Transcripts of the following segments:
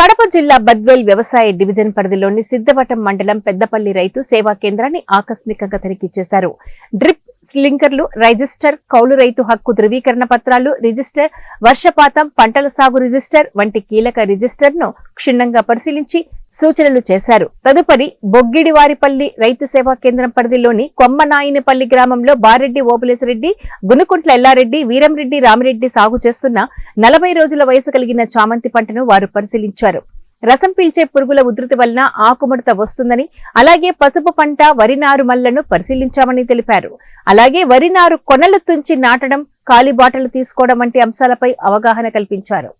కడప జిల్లా బద్వేల్ వ్యవసాయ డివిజన్ పరిధిలోని సిద్ధవటం మండలం పెద్దపల్లి రైతు సేవా కేంద్రాన్ని ఆకస్మికంగా తనిఖీ చేశారు. డ్రిప్ స్లింకర్లు, రిజిస్టర్, కౌలు రైతు హక్కు ధృవీకరణ పత్రాలు, రిజిస్టర్, వర్షపాతం, పంటల సాగు రిజిస్టర్ వంటి కీలక రిజిస్టర్ను క్షుణ్ణంగా పరిశీలించి సూచనలు చేశారు. తదుపరి బొగ్గిడివారిపల్లి రైతు సేవా కేంద్రం పరిధిలోని కొమ్మనాయినపల్లి గ్రామంలో బారెడ్డి ఓబులేశరెడ్డి, గునుకుంట్ల ఎల్లారెడ్డి, వీరంరెడ్డి, రామిరెడ్డి సాగు చేస్తున్న 40 రోజుల వయసు కలిగిన చామంతి పంటను వారు పరిశీలించారు. రసం పీల్చే పురుగుల ఉధృతి వలన ఆకుముడత వస్తుందని, అలాగే పసుపు పంట, వరి నారు మల్లను పరిశీలించామని తెలిపారు. అలాగే వరి నారు కొనలు తుంచి నాటడం, ఖాళీ బాటలు తీసుకోవడం వంటి అంశాలపై అవగాహన కల్పించారు.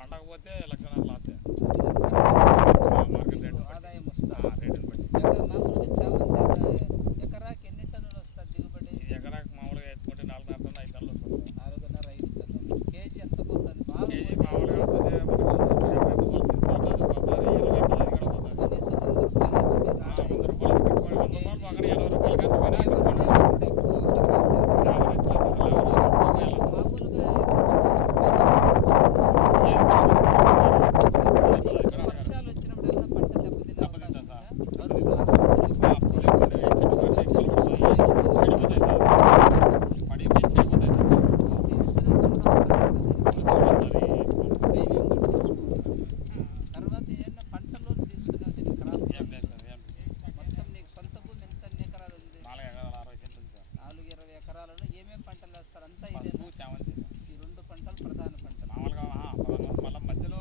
పండకపోతే 1,00,000 లాస్ ఆదాయం వస్తుంది. ఎకరాకి ఎన్ని టన్నులు వస్తుంది దిగుబడి? ఎకరాకి మామూలుగా ఎత్తుకుంటే 4.5 టన్నులు 5 టన్నులు వస్తుంది. 4.5 టన్నులు. కేజీ ఎంత పోతుంది? కేజీ మామూలుగా పోతే 4.20 ఎకరాలలో ఏమేమి పంటలు వేస్తారు? అంతా పసుపు, చామంతి ఈ 2 పంటలు ప్రధాన పంటలు. మామూలుగా మళ్ళీ మధ్యలో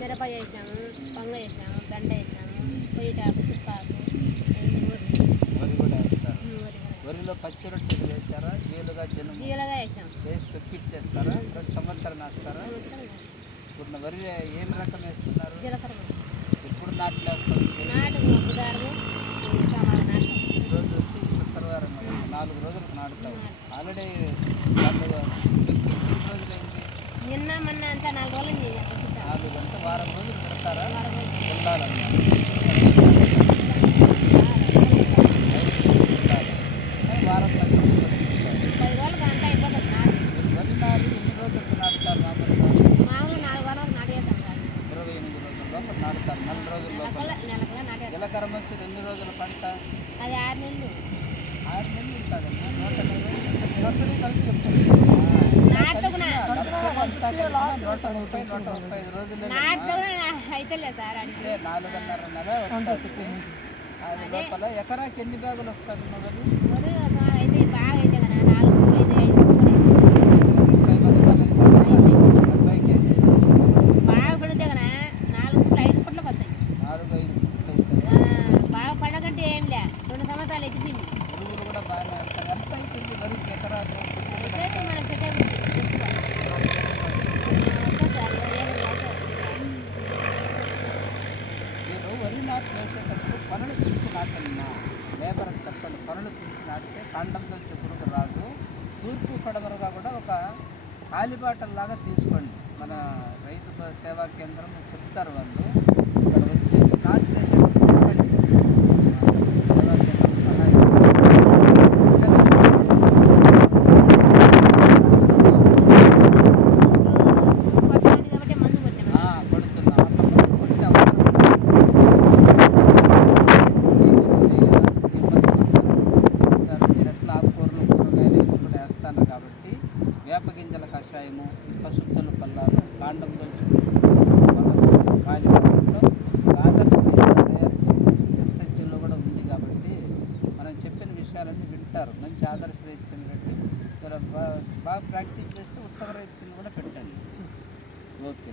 మిరప వేసాము, పొంగ వేసాము, గండ వేసాము, పొయ్యిటాకు, చుక్కాకు, వరి కూడా వేస్తారు. వరిలో పచ్చి రొట్టెలు వేస్తారా? జీలుగా వేసాము. వేసి తొక్కిచ్చేస్తారా? 2 సంవత్సరాలు వేస్తారా? ఇప్పుడు వరి ఏం రకం వేస్తున్నారు? ఇప్పుడు నాట్లు వేస్తారు. ఈరోజు వచ్చి శుక్రవారం, 4 రోజులకు నాటుతావు. ఆల్రెడీ 4 రోజులైంది. నిన్న మొన్న అంతా 4 రోజులు 4 గంటలు వారం రోజులు పెడతారా? వెళ్ళాలన్నా వారం 10 రోజులు అంతా అయిపోతుంది. వరి నారు ఎన్ని రోజులకు నాటుతారు? మామూలుగా 4 వారాలకు నాటేస్తాం. 28 రోజుల లోపల నాటుతారు. 4 రోజుల లోపల. జీలకర్ర వచ్చి 2 రోజుల పంట. అది 6 నెలలు. 6 నెలలు ఉంటుందమ్మా. 140 కలిపి చెప్తాను. 135 రోజులు అయితే లేదు సార్. అంటే 4.5 వస్తుంది. అది లోపల ఎకరాకి ఎన్ని బ్యాగులు వస్తుంది? మొదలు అయితే బాగా అయితే కదా 4, 5, 5 పరిపాటల్లాగా తీసుకోండి. మన రైతు సేవా కేంద్రం చెప్తారు వాళ్ళు, ఇక్కడ వచ్చేసి కాన్సన్ట్రేషన్ పెట్టండి. సేవా కేంద్రం సహాయం కొట్టండి కాబట్టి మందు కొట్టాము. కొడుతున్నా కొట్టి మీరు ఎట్లా ఆకుకూరలు కూరగాయలు కూడా వేస్తాను కాబట్టి వేప గింజల కషాయము, పసుపుతల పల్లాలు, కాండంలో కాలిపడంలో ఆదర్శ తయారు చేసి ఎస్ఎస్టీలో కూడా ఉంది కాబట్టి మనం చెప్పిన విషయాలన్నీ వింటారు. మంచి ఆదర్శ రైతు కింద పెట్టి బాగా ప్రాక్టీస్ చేస్తే ఉత్తమ రైతు కింద కూడా పెట్టండి. ఓకే.